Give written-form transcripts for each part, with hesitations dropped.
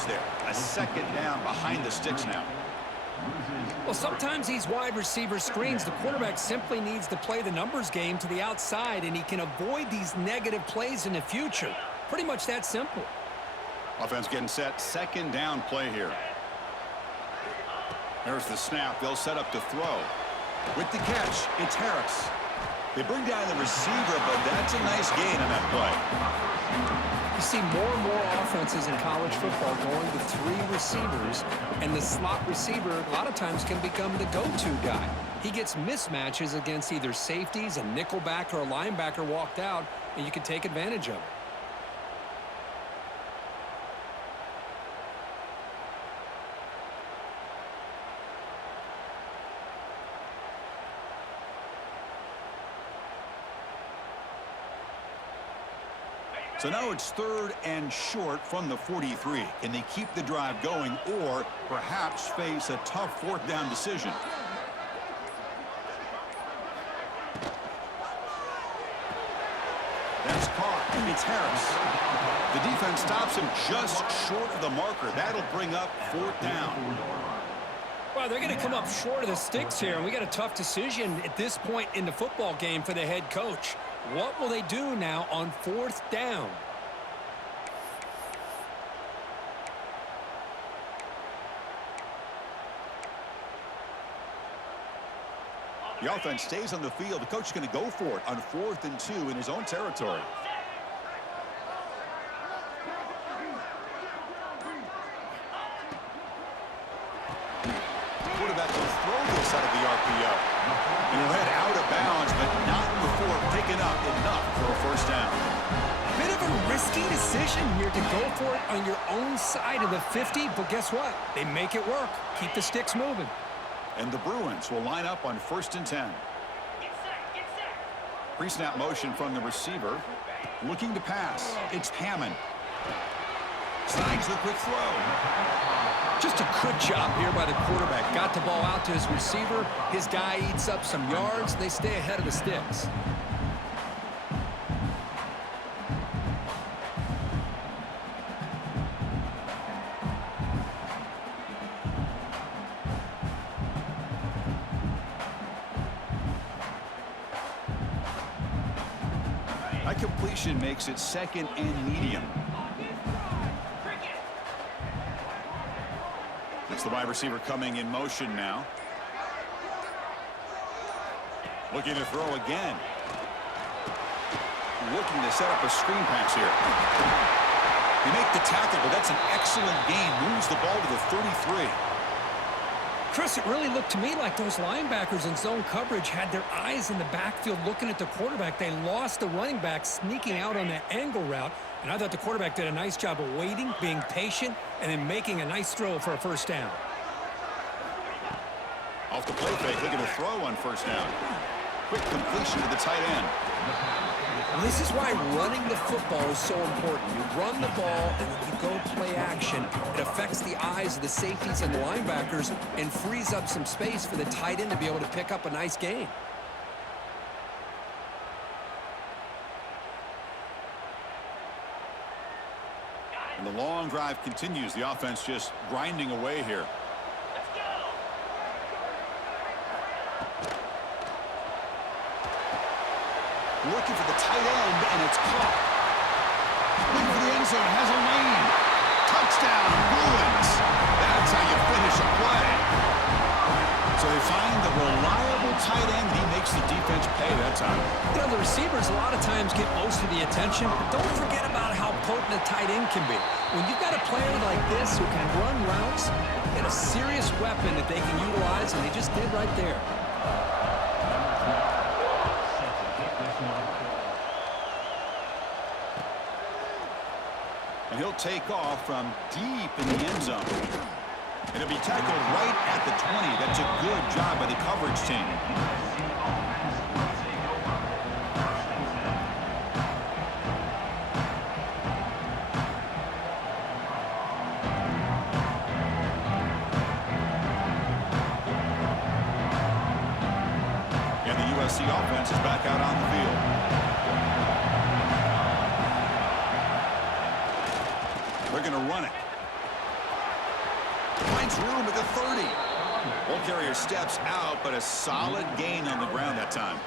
yards there. A second down behind the sticks now. Well, sometimes these wide receiver screens, the quarterback simply needs to play the numbers game to the outside, and he can avoid these negative plays in the future. Pretty much that simple. Offense getting set. Second down play here. There's the snap. They'll set up to throw. With the catch, it's Harris. They bring down the receiver, but that's a nice gain on that play. You see more and more offenses in college football going with 3 receivers, and the slot receiver a lot of times can become the go-to guy. He gets mismatches against either safeties, a nickelback, or a linebacker walked out, and you can take advantage of it. So now it's 3rd and short from the 43. Can they keep the drive going or perhaps face a tough 4th down decision? That's caught. It's Harris. The defense stops him just short of the marker. That'll bring up 4th down. Well, they're going to come up short of the sticks here, and we got a tough decision at this point in the football game for the head coach. What will they do now on 4th down? The offense stays on the field. The coach is going to go for it on 4th and 2 in his own territory. Quarterback will throw this out of the RPO. He'll head out of bounds, but not before picking up enough for a 1st down. Bit of a risky decision here to go for it on your own side of the 50, but guess what? They make it work. Keep the sticks moving. And the Bruins will line up on 1st and 10. Pre-snap motion from the receiver. Looking to pass. It's Hammond. Slides the quick throw. Just a good job here by the quarterback. Got the ball out to his receiver. His guy eats up some yards. They stay ahead of the sticks. That completion makes it 2nd and medium. It's the wide receiver coming in motion now. Looking to throw again. Looking to set up a screen pass here. They make the tackle, but that's an excellent gain. Moves the ball to the 33. Chris, it really looked to me like those linebackers in zone coverage had their eyes in the backfield looking at the quarterback. They lost the running back sneaking out on that angle route, and I thought the quarterback did a nice job of waiting, being patient, and then making a nice throw for a 1st down. Off the play fake, looking to throw on 1st down. Quick completion to the tight end. Well, this is why running the football is so important. You run the ball and then you go play action. It affects the eyes of the safeties and the linebackers and frees up some space for the tight end to be able to pick up a nice gain. And the long drive continues. The offense just grinding away here. Looking for the tight end, and it's caught. Looking for the end zone, has a lane. Touchdown, Bruins. That's how you finish a play. So they find the reliable tight end. He makes the defense pay that time. You know, the receivers a lot of times get most of the attention, but don't forget about how potent a tight end can be. When you've got a player like this who can run routes, you get a serious weapon that they can utilize, and they just did right there. And he'll take off from deep in the end zone. And he'll be tackled right at the 20. That's a good job by the coverage team. And the USC offense is back out on the field. They're going to run it. finds room at the 30. Ball carrier steps out, but a solid gain on the ground that time.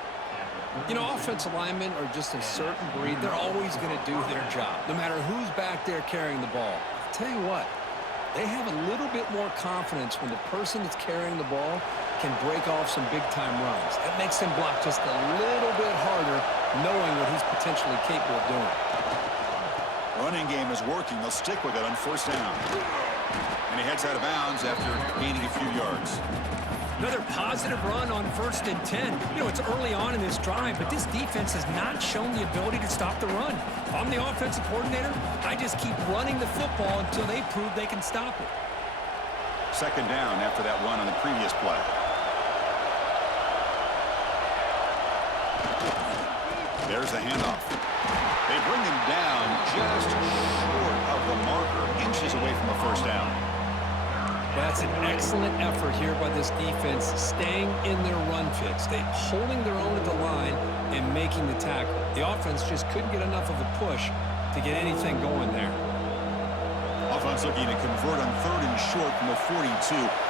You know, offensive linemen are just a certain breed. They're always going to do their job, no matter who's back there carrying the ball. I'll tell you what, they have a little bit more confidence when the person that's carrying the ball can break off some big-time runs. That makes him block just a little bit harder, knowing what he's potentially capable of doing. Running game is working. They'll stick with it on first down. And he heads out of bounds after gaining a few yards. Another positive run on 1st and 10. You know, it's early on in this drive, but this defense has not shown the ability to stop the run. If I'm the offensive coordinator, I just keep running the football until they prove they can stop it. Second down after that run on the previous play. There's the handoff. They bring him down just short of the marker, inches away from the first down. That's an excellent effort here by this defense, staying in their run fits. They holding their own at the line and making the tackle. The offense just couldn't get enough of a push to get anything going there. Offense looking to convert on 3rd and short from the 42.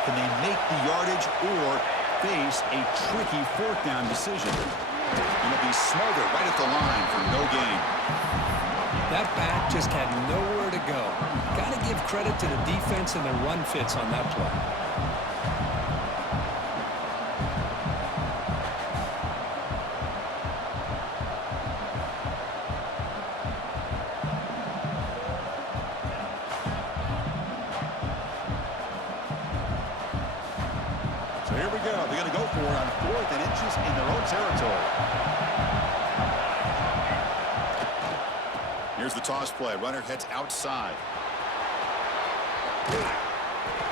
Can they make the yardage or face a tricky 4th down decision? And it'll be smothered right at the line for no gain. That back just had nowhere to go. Got to give credit to the defense and their run fits on that play. So here we go. They're going to go for it on 4th and inches in their own territory. Here's the toss play. Runner heads outside.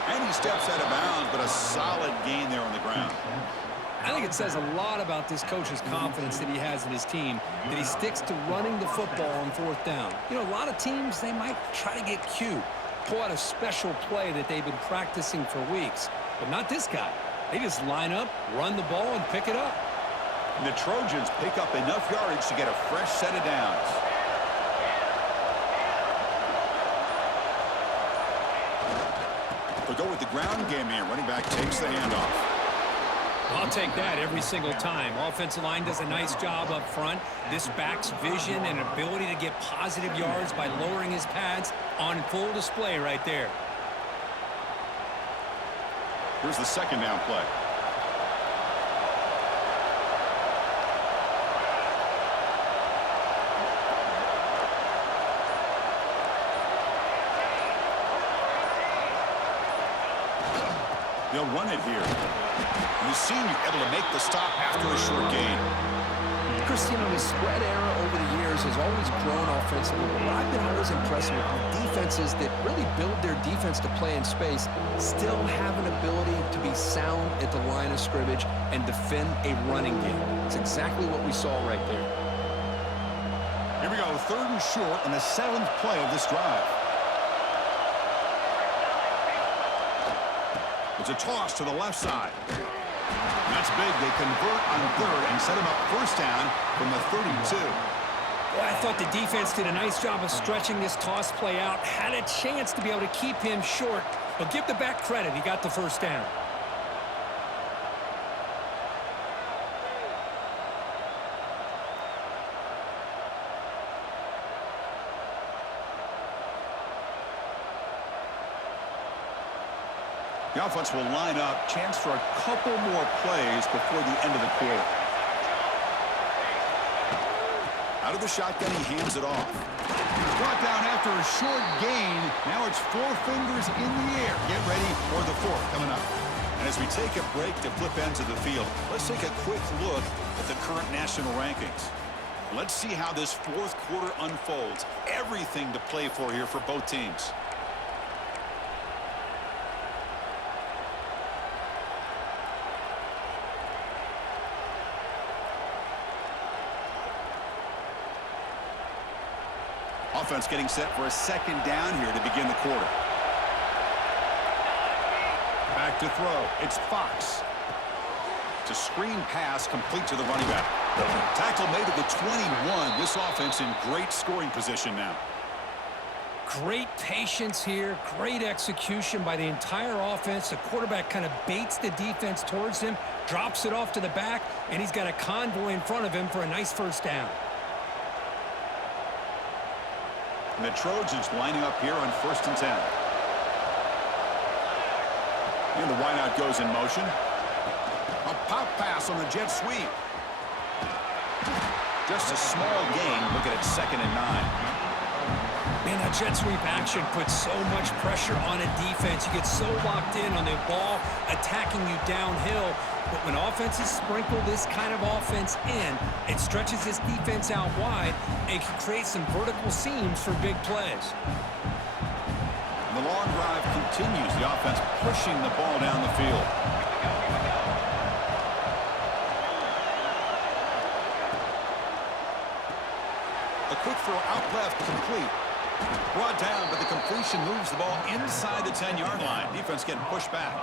And he steps out of bounds, but a solid gain there on the ground. I think it says a lot about this coach's confidence that he has in his team, that he sticks to running the football on 4th down. You know, a lot of teams, they might try to get cute, pull out a special play that they've been practicing for weeks. But not this guy. They just line up, run the ball, and pick it up. And the Trojans pick up enough yardage to get a fresh set of downs. They'll go with the ground game here. Running back takes the handoff. I'll take that every single time. Offensive line does a nice job up front. This back's vision and ability to get positive yards by lowering his pads on full display right there. Here's the second down play. They'll run it here. And the senior able to make the stop after a short gain. Cristiano, the spread era over the years has always grown offensively, but what I've been always impressed with defenses that really build their defense to play in space still have an ability to be sound at the line of scrimmage and defend a running game. It's exactly what we saw right there. Here we go, 3rd and short on the 7th play of this drive. It's a toss to the left side. That's big. They convert on 3rd and set him up first down from the 32. Well, I thought the defense did a nice job of stretching this toss play out. Had a chance to be able to keep him short, but give the back credit. He got the first down. The offense will line up. Chance for a couple more plays before the end of the quarter. Out of the shotgun, he hands it off. Brought down after a short gain. Now it's 4 fingers in the air. Get ready for the 4th coming up. And as we take a break to flip ends of the field, let's take a quick look at the current national rankings. Let's see how this 4th quarter unfolds. Everything to play for here for both teams. Offense getting set for a second down here to begin the quarter. Back to throw. It's Fox. It's a screen pass complete to the running back. Tackle made at the 21. This offense in great scoring position now. Great patience here, great execution by the entire offense. The quarterback kind of baits the defense towards him, drops it off to the back, and he's got a convoy in front of him for a nice first down. And the Trojans lining up here on 1st and 10. And the wideout goes in motion. A pop pass on the jet sweep. Just a small gain. Looking at 2nd and 9. Man, that jet sweep action puts so much pressure on a defense. You get so locked in on the ball attacking you downhill. But when offenses sprinkle this kind of offense in, it stretches this defense out wide and can create some vertical seams for big plays. The long drive continues. The offense pushing the ball down the field. A quick throw out left, complete. Brought down, but the completion moves the ball inside the 10-yard line. Defense getting pushed back.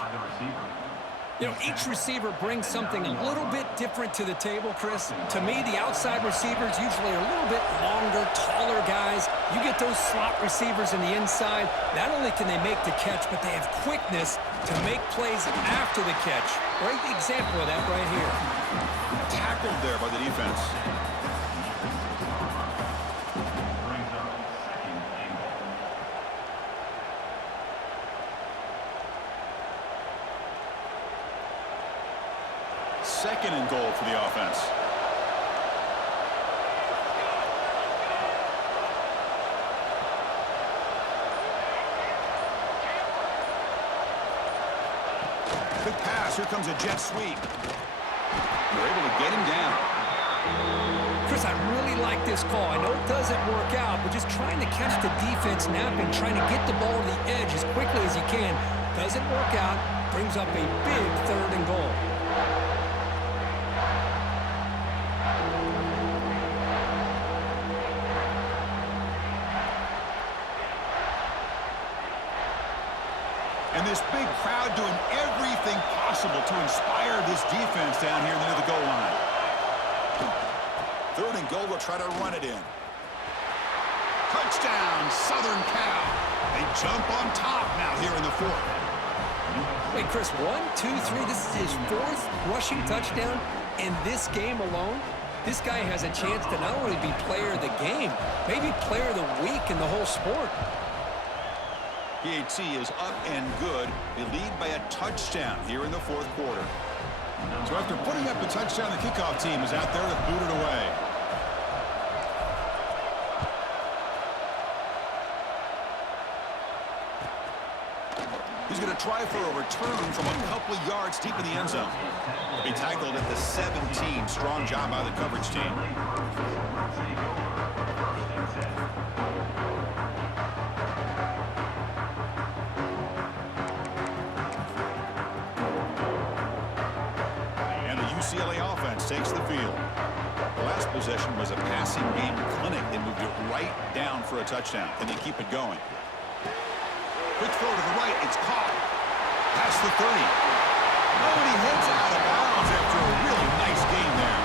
You know, each receiver brings something a little bit different to the table, Chris. To me, the outside receivers usually are a little bit longer, taller guys. You get those slot receivers in the inside, not only can they make the catch, but they have quickness to make plays after the catch. Great example of that right here. Tackled there by the defense. Second and goal for the offense. Good pass. Here comes a jet sweep. They're able to get him down. Chris, I really like this call. I know it doesn't work out, but just trying to catch the defense napping, trying to get the ball to the edge as quickly as you can. Doesn't work out. Brings up a big 3rd and goal. And this big crowd doing everything possible to inspire this defense down here near the goal line. 3rd and goal, they'll try to run it in. Touchdown, Southern Cal. They jump on top now here in the 4th. Wait, Chris, 1, 2, 3. This is his 4th rushing touchdown in this game alone. This guy has a chance to not only be player of the game, maybe player of the week in the whole sport. PAT is up and good. They lead by a touchdown here in the 4th quarter. So after putting up a touchdown, the kickoff team is out there to boot it away. He's going to try for a return from a couple of yards deep in the end zone. He'll be tackled at the 17. Strong job by the coverage team. UCLA offense takes the field. The last possession was a passing game clinic. They moved it right down for a touchdown. Can they keep it going? Quick throw to the right. It's caught. Past the 30. Oh, and he heads out of bounds after a really nice game there.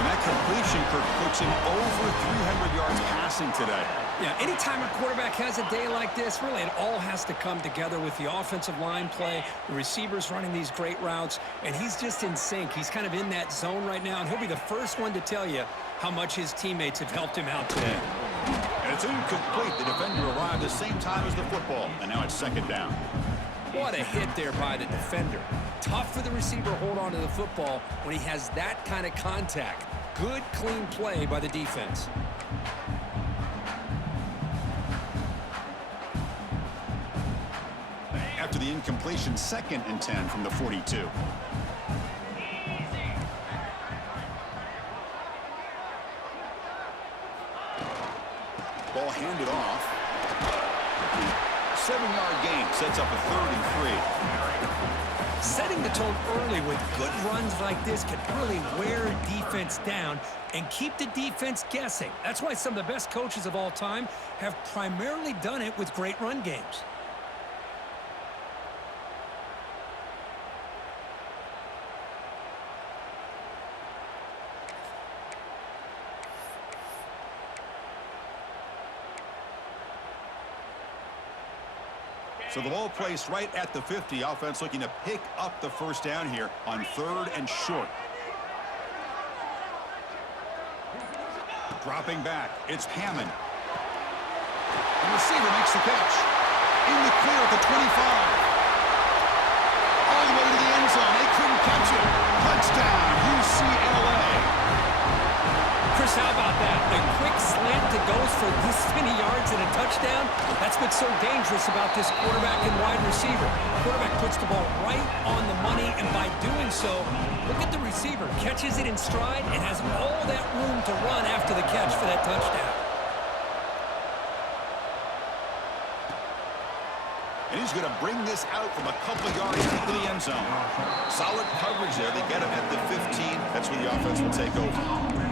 And that completion puts him over 300 yards passing today. Yeah, anytime a quarterback has a day like this, really it all has to come together with the offensive line play, the receivers running these great routes, and he's just in sync. He's kind of in that zone right now, and he'll be the first one to tell you how much his teammates have helped him out today. And it's incomplete. The defender arrived the same time as the football, and now it's 2nd down. What a hit there by the defender. Tough for the receiver to hold on to the football when he has that kind of contact. Good, clean play by the defense. After the incompletion, 2nd and 10 from the 42. Ball handed off. 7-yard gain sets up a 3rd and 3. Setting the tone early with good runs like this can really wear a defense down and keep the defense guessing. That's why some of the best coaches of all time have primarily done it with great run games. So the ball placed right at the 50. Offense looking to pick up the first down here on 3rd and short. Dropping back, it's Hammond. The receiver makes the catch. In the clear at the 25. All the way to the end zone. They couldn't catch it. Touchdown, UCLA. Chris, how about that? A quick slant that goes for this many yards and a touchdown. That's what's so dangerous about this quarterback and wide receiver. Quarterback puts the ball right on the money, and by doing so, look at the receiver. Catches it in stride and has all that room to run after the catch for that touchdown. And he's going to bring this out from a couple yards into the end zone. Solid coverage there. They get him at the 15. That's where the offense will take over.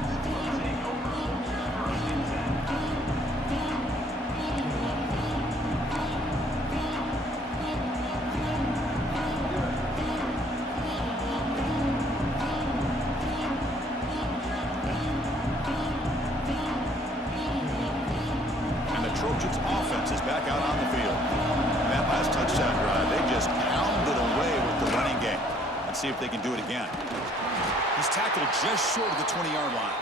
Trojans offense is back out on the field. And that last touchdown drive, they just pounded away with the running game. Let's see if they can do it again. He's tackled just short of the 20-yard line.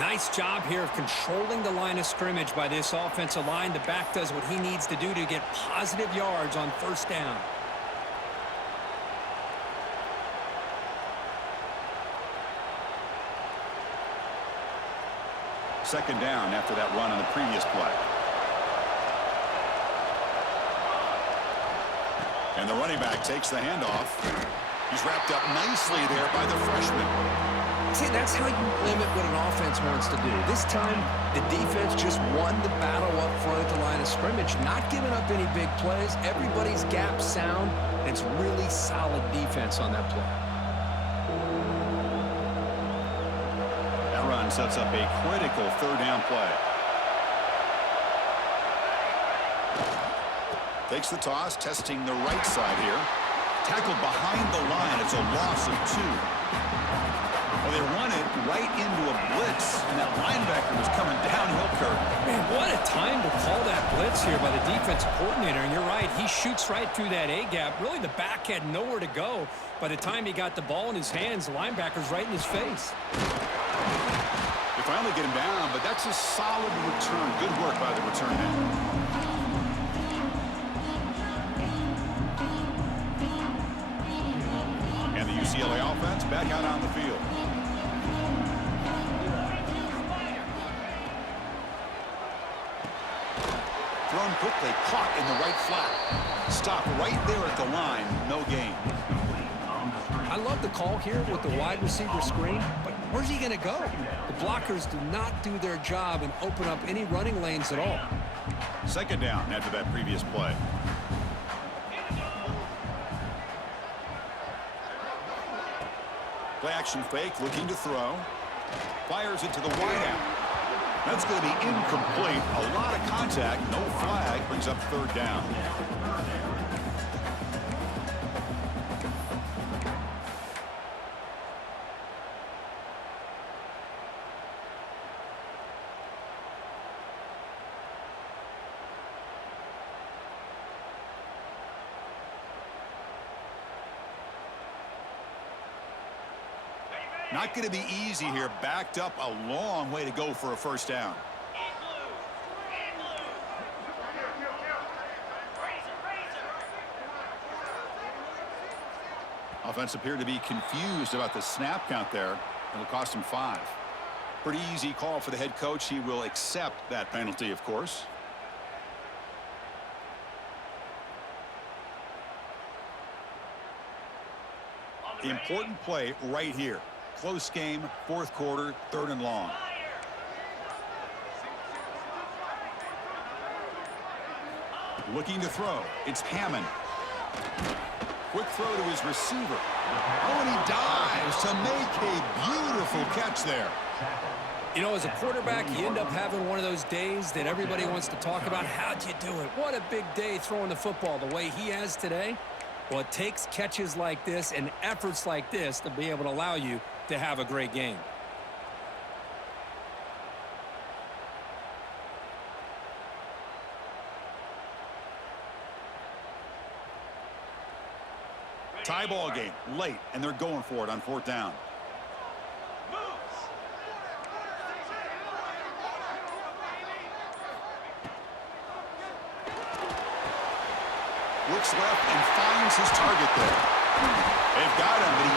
Nice job here of controlling the line of scrimmage by this offensive line. The back does what he needs to do to get positive yards on first down. Second down after that run on the previous play. And the running back takes the handoff. He's wrapped up nicely there by the freshman. See, that's how you limit what an offense wants to do. This time, the defense just won the battle up front at the line of scrimmage, not giving up any big plays. Everybody's gap sound, and it's really solid defense on that play. Run sets up a critical third down play. Takes the toss, testing the right side here. Tackled behind the line. It's a loss of 2. Well, they run it right into a blitz, and that linebacker was coming downhill, Kirk. Man, what a time to call that blitz here by the defensive coordinator. And you're right, he shoots right through that A-gap. Really, the back had nowhere to go. By the time he got the ball in his hands, the linebacker's right in his face. They finally get him down, but that's a solid return. Good work by the return man. And the UCLA offense back out on the field. Thrown quickly, caught in the right flat. Stop right there at the line, no gain. I love the call here with the wide receiver screen, but where's he going to go? The blockers do not do their job and open up any running lanes at all. Second down after that previous play. Play action fake, looking to throw. Fires it to the wideout. That's going to be incomplete. A lot of contact, no flag, brings up third down. Not going to be easy here. Backed up a long way to go for a first down. Offense appeared to be confused about the snap count there. It'll cost him 5. Pretty easy call for the head coach. He will accept that penalty, of course. The important play right here. Close game, fourth quarter, 3rd and long. Looking to throw. It's Hammond. Quick throw to his receiver. Oh, and he dives to make a beautiful catch there. You know, as a quarterback, you end up having one of those days that everybody wants to talk about. How'd you do it? What a big day throwing the football the way he has today. Well, it takes catches like this and efforts like this to be able to allow you to have a great game. Tie ball game, late, and they're going for it on 4th down. Looks left and finds his target there. They've got him, but he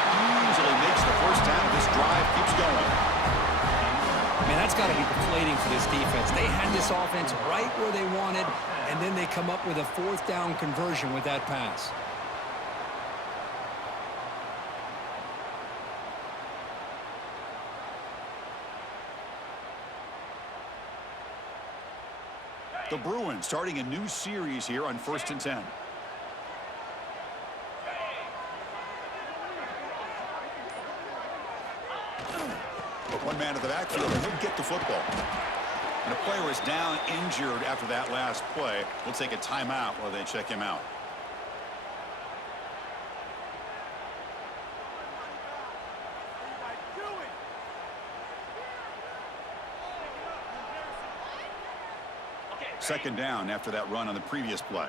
easily makes the 1st down. This drive keeps going. Man, that's got to be deflating for this defense. They had this offense right where they wanted, and then they come up with a 4th down conversion with that pass. The Bruins starting a new series here on 1st and 10. But one man at the backfield, and he'll get the football. And a player is down injured after that last play. We'll take a timeout while they check him out. Second down after that run on the previous play.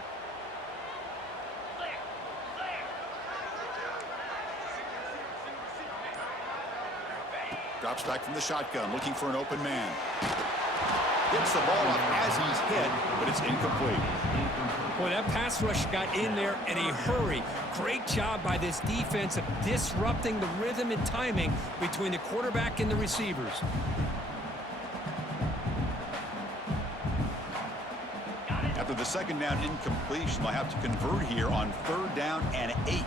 Drops back from the shotgun, looking for an open man. Gets the ball up as he's hit, but it's incomplete. Boy, that pass rush got in there in a hurry. Great job by this defense of disrupting the rhythm and timing between the quarterback and the receivers. After the second down incompletion, they'll have to convert here on 3rd down and 8.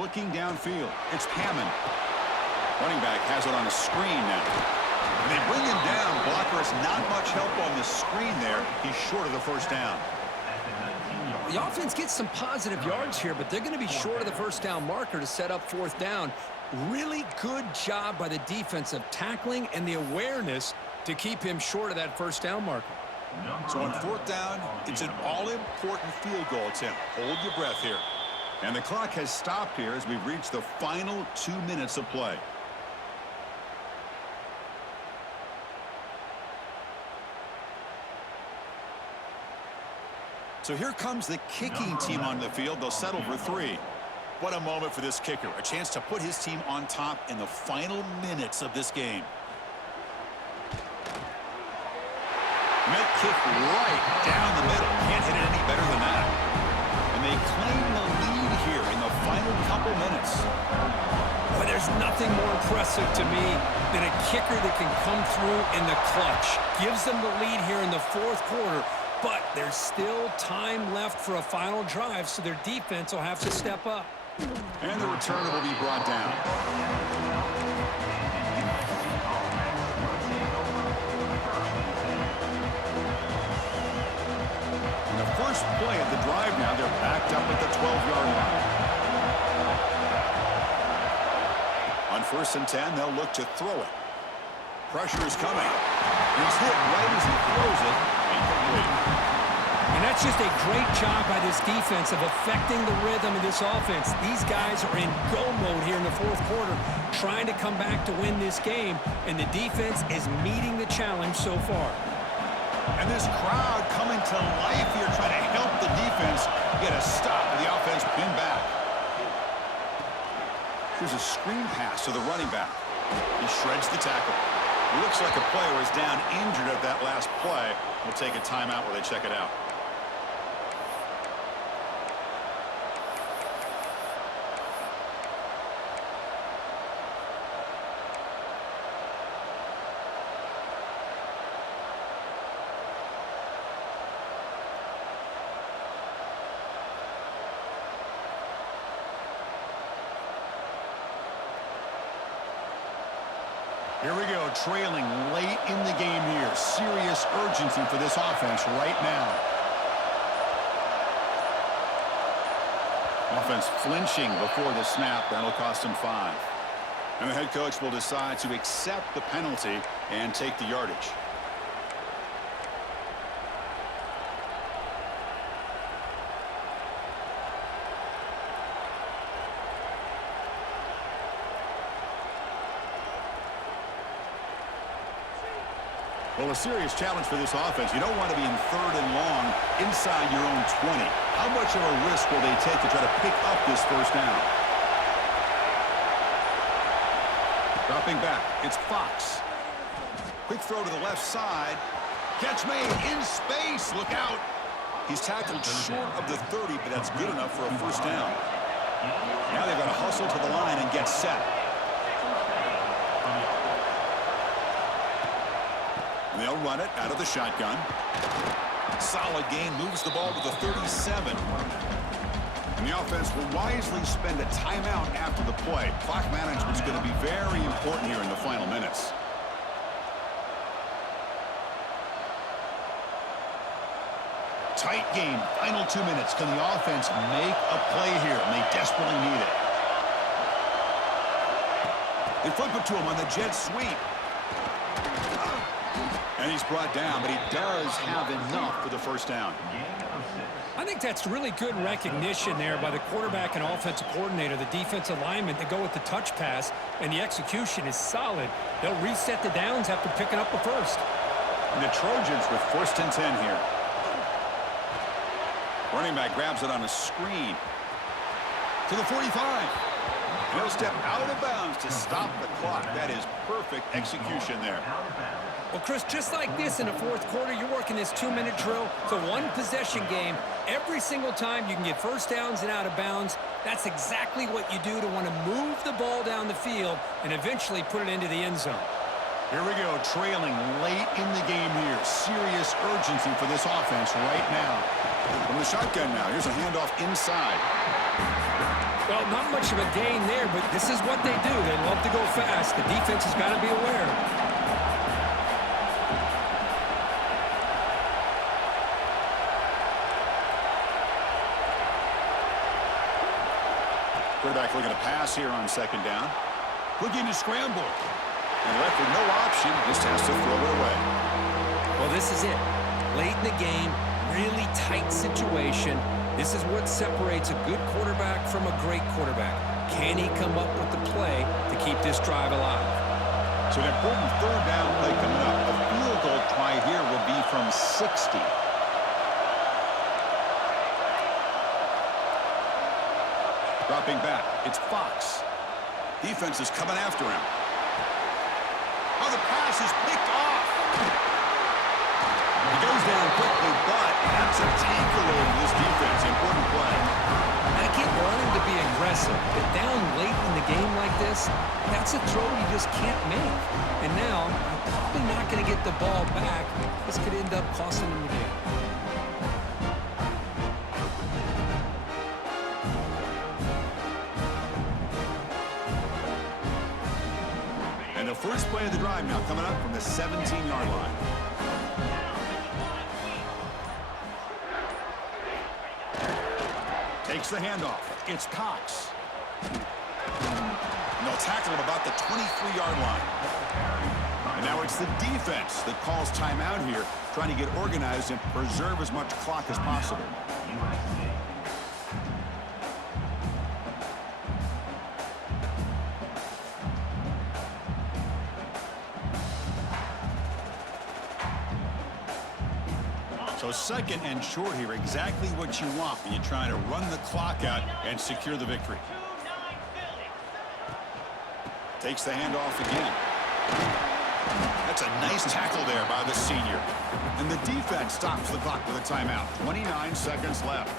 Looking downfield, it's Hammond. Running back has it on a screen now. And they bring him down. Blocker has not much help on the screen there. He's short of the 1st down. The offense gets some positive yards here, but they're going to be short of the 1st down marker to set up 4th down. Really good job by the defense of tackling and the awareness to keep him short of that 1st down marker. So on 4th down, it's an all-important field goal attempt. Hold your breath here. And the clock has stopped here as we've reached the final 2 minutes of play. So here comes the kicking team on the field. They'll settle for 3. What a moment for this kicker. A chance to put his team on top in the final minutes of this game. Mitt kick right down the middle. Can't hit it any better than that. And they claim the lead here in the final couple minutes. Boy, there's nothing more impressive to me than a kicker that can come through in the clutch. Gives them the lead here in the 4th quarter, but there's still time left for a final drive, so their defense will have to step up. And the returner will be brought down. And the first play of the drive now, they're backed up at the 12-yard line. On 1st and 10, they'll look to throw it. Pressure is coming. He's hit right as he throws it. Incomplete. And that's just a great job by this defense of affecting the rhythm of this offense. These guys are in go mode here in the 4th quarter, trying to come back to win this game, and the defense is meeting the challenge so far. And this crowd coming to life here, trying to help the defense get a stop with the offense pinned back. Here's a screen pass to the running back. He shreds the tackle. Looks like a player is down injured at that last play. We'll take a timeout while they check it out. Here we go, trailing late in the game here. Serious urgency for this offense right now. Offense flinching before the snap. That'll cost him 5. And the head coach will decide to accept the penalty and take the yardage. Well, a serious challenge for this offense. You don't want to be in 3rd and long inside your own 20. How much of a risk will they take to try to pick up this first down? Dropping back, it's Fox. Quick throw to the left side. Catch made in space. Look out. He's tackled short of the 30, but that's good enough for a first down. Now they've got to hustle to the line and get set. And they'll run it out of the shotgun. Solid gain, moves the ball to the 37. And the offense will wisely spend a timeout after the play. Clock management's going to be very important here in the final minutes. Tight game, final 2 minutes. Can the offense make a play here? And they desperately need it. They flip it to him on the jet sweep. And he's brought down, but he does have enough for the first down. I think that's really good recognition there by the quarterback and offensive coordinator, the defensive lineman, to go with the touch pass, and the execution is solid. They'll reset the downs after picking up the first. And the Trojans with 1st and 10 here. Running back grabs it on a screen. To the 45. And he'll step out of bounds to stop the clock. That is perfect execution there. Well, Chris, just like this in the 4th quarter, you're working this 2-minute drill. It's a one-possession game. Every single time you can get first downs and out of bounds. That's exactly what you do to want to move the ball down the field and eventually put it into the end zone. Here we go, trailing late in the game here. Serious urgency for this offense right now. From the shotgun now, here's a handoff inside. Well, not much of a gain there, but this is what they do. They love to go fast. The defense has got to be aware. Quarterback looking to pass here on 2nd down. Looking to scramble. And left with no option, just has to throw it away. Well, this is it. Late in the game, really tight situation. This is what separates a good quarterback from a great quarterback. Can he come up with the play to keep this drive alive? So an important 3rd down play coming up. A field goal try here will be from 60. Dropping back, it's Fox. Defense is coming after him. Oh, the pass is picked off. He goes down quickly, but that's a takeaway for this defense. Important play. I get wanting to be aggressive, but down late in the game like this, that's a throw you just can't make. And now, you're probably not going to get the ball back. This could end up costing them the game. And the first play of the drive now coming up from the 17-yard line. Takes the handoff. It's Cox. And they'll tackle him about the 23-yard line. And now it's the defense that calls timeout here, trying to get organized and preserve as much clock as possible. So 2nd and short here, exactly what you want when you're trying to run the clock out and secure the victory. Takes the handoff again. That's a nice tackle there by the senior. And the defense stops the clock with a timeout. 29 seconds left.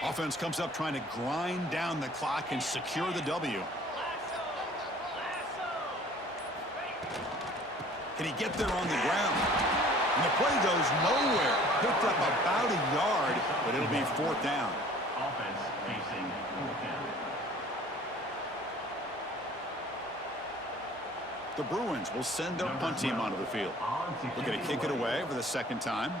Offense comes up trying to grind down the clock and secure the W. Can he get there on the ground? And the play goes nowhere. Picked up about a yard, but it'll be 4th down. Offense facing 4th down. The Bruins will send their punt team onto the field. Looking to kick it away for the 2nd time.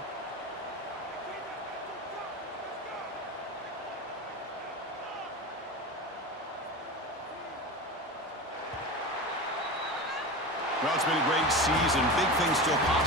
Well, it's been a great season. Big things still possible.